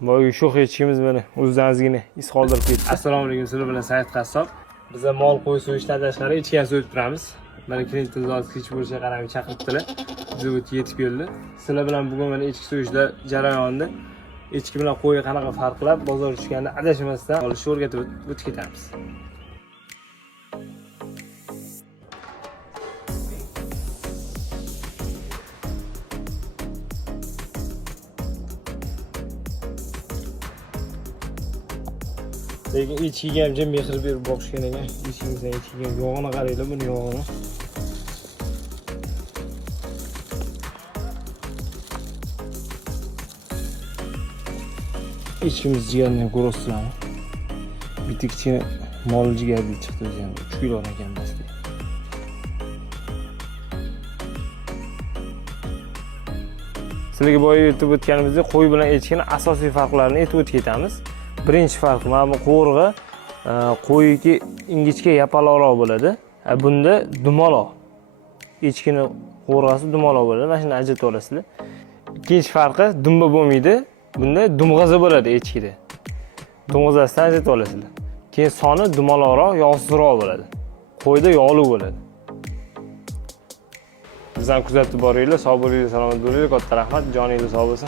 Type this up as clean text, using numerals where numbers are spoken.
Boyagi sho'x echkimiz mana o'zidan ozgina iz qoldirib ketdi. Assalomu alaykum, sizlar bilan Said Qassob. Biz mol qo'y so'yishdan tashqari echkani so'yib turamiz. Mana klient tizimimiz hech bo'lishiga qaramay chaqiribdilar. Biz o'tib yetib keldi. Sizlar bilan bugun mana echki so'yishda jarayonni echki bilan qo'yga qanaqa farqlab bozor tushganda adashmasdan olishni o'rgatib o'tib ketamiz. Lekin echkiga ham jim mehr berib boqishgan ekan. Echkimizdan echkiga yog'ini qaranglar, buni yog'ini. Echkimiz jigarni ham ko'rasizlarmi? Bitta kichkina mol jigarli chiqdi o'zi ham 3 kilo ekan basti. Sizlarga boya aytib o'tganimizdek, qo'y bilan echkini asosiy farqlarini aytib o'tib ketamiz. Birinchi farq mana bu qo'rg'i qo'yiki ingichka yapaloqroq bo'ladi. Bunda dumaloq. Echkini qo'rg'asi dumaloq bo'ladi. Mana shuni ajratib olasizlar. Ikkinchi farqi dumba bo'lmaydi. Bunda dumg'aza bo'ladi echkida. Dumg'azasidan ajratib olasizlar. Keyin soni dumaloqroq, yog'sizroq bo'ladi. Qo'yda yog'li bo'ladi. Bizdan kuzatib boringlar, sog' bo'linglar, salomat bo'linglar. Katta rahmat, joningiz sog' bo'lsin.